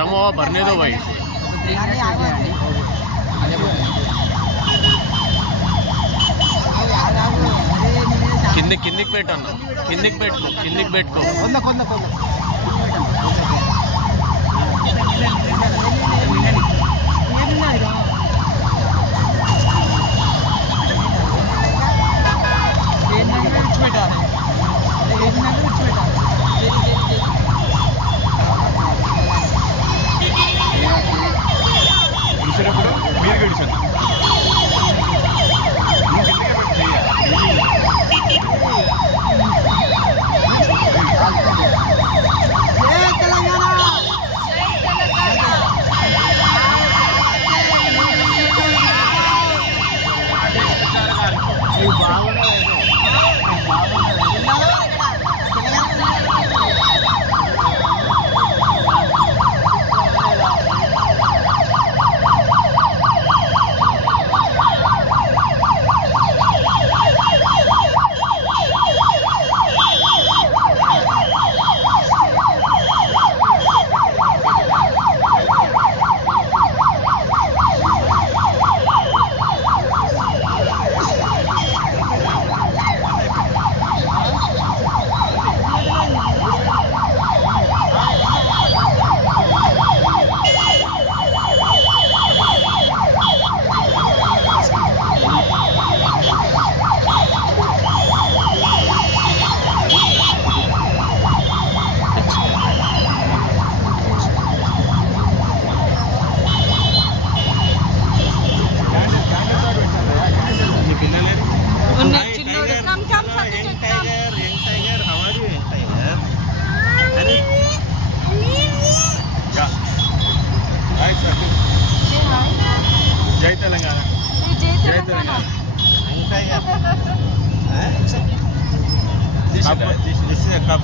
गरम हवा भरने दो भाई। కిందికి పెట్టు అన్న, కిందికి పెట్టుకో. మీరు గడిచారు జై Telangana. This is a cup.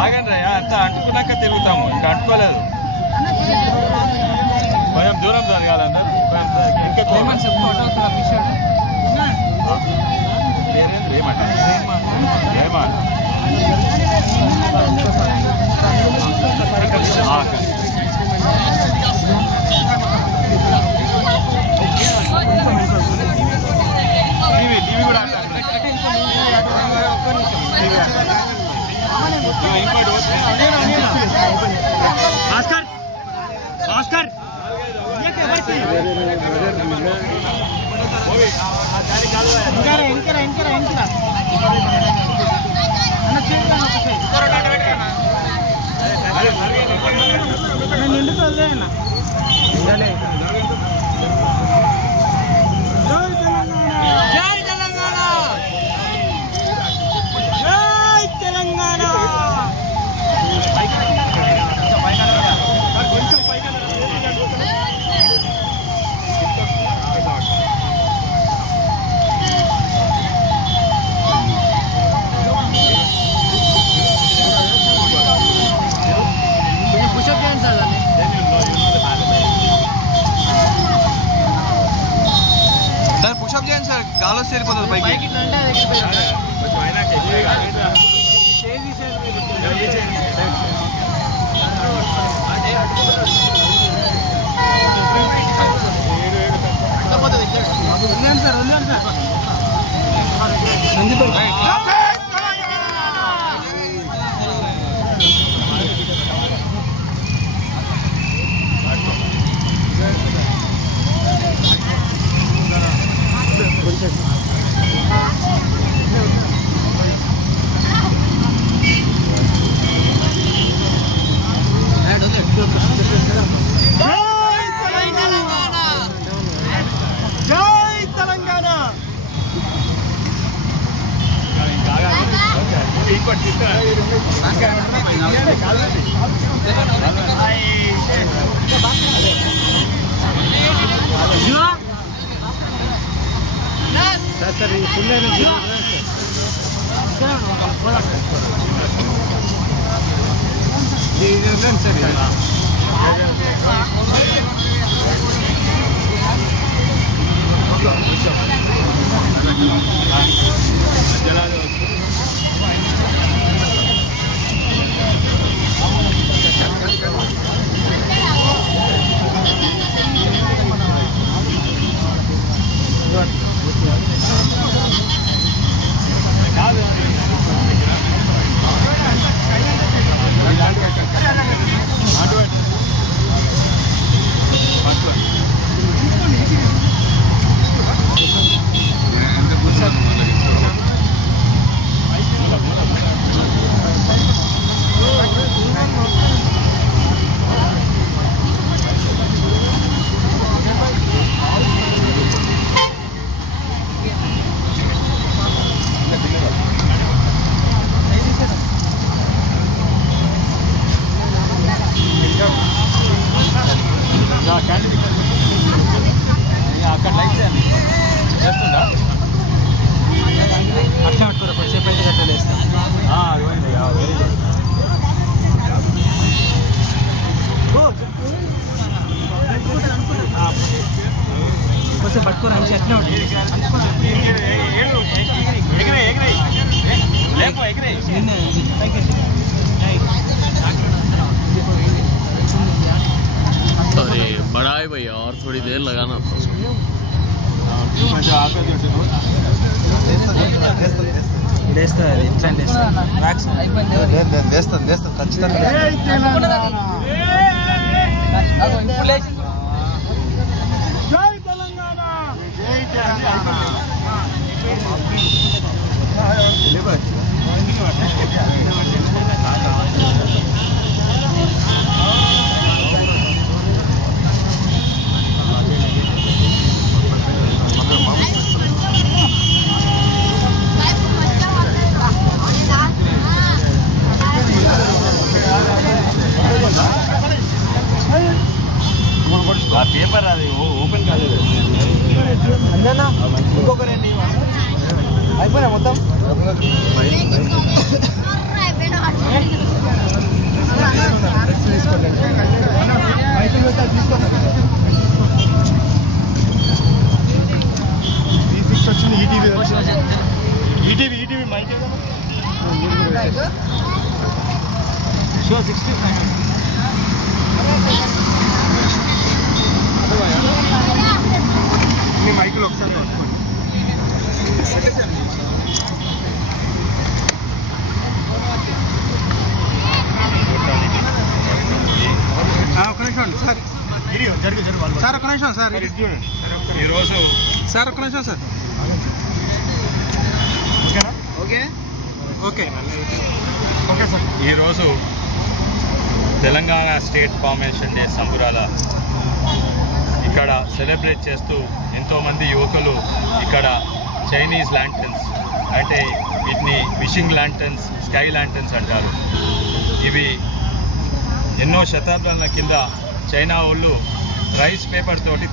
ఆగండిరా, అంతా అంటుకున్నాక తిరుగుతాము, ఇంకా అంటుకోలేదు. కొంచెం దూరం జరగాలందరూ. టీవీ కూడా అంటారు. భాస్కర్ భాస్కర్ గాలి వస్తే వెళ్ళిపోతుంది పైకి. అక్కడ లైట్ చేస్తుందా అట్లా పట్టుకోరా కొద్దిసేపు అయితే గట్ల వేస్తాను కొంచెం పట్టుకోరా మంచి అట్లా ఉంటుంది अरे बड़ा है भैया और थोड़ी देर लगाना था వేస్తుంది ఇట్లా వేస్తుంది ఖచ్చితంగా పేపర్ అది ఓపెన్ కాలేదు అంతేనా ఇంకొకరండి అయిపోయినా మొత్తం వచ్చింది ఈటీవీ మైక్ షో 65 మీ మైకులు ఒకసారి పట్టుకోండి ఒక నిమిషం సార్ సార్ ఒక నిమిషం సార్ ఈరోజు సార్ ఒక నిమిషం sir okay okay okay sir ఈరోజు తెలంగాణ స్టేట్ ఫార్మేషన్ డే సంబురాల ఇక్కడ సెలబ్రేట్ చేస్తూ ఎంతోమంది యువకులు ఇక్కడ చైనీస్ ల్యాంటర్న్స్ అంటే వీటిని విషింగ్ ల్యాంటర్న్స్ స్కై ల్యాంటర్న్స్ అంటారు. ఇవి ఎన్నో శతాబ్దాల కింద చైనా వాళ్ళు రైస్ పేపర్ తోటి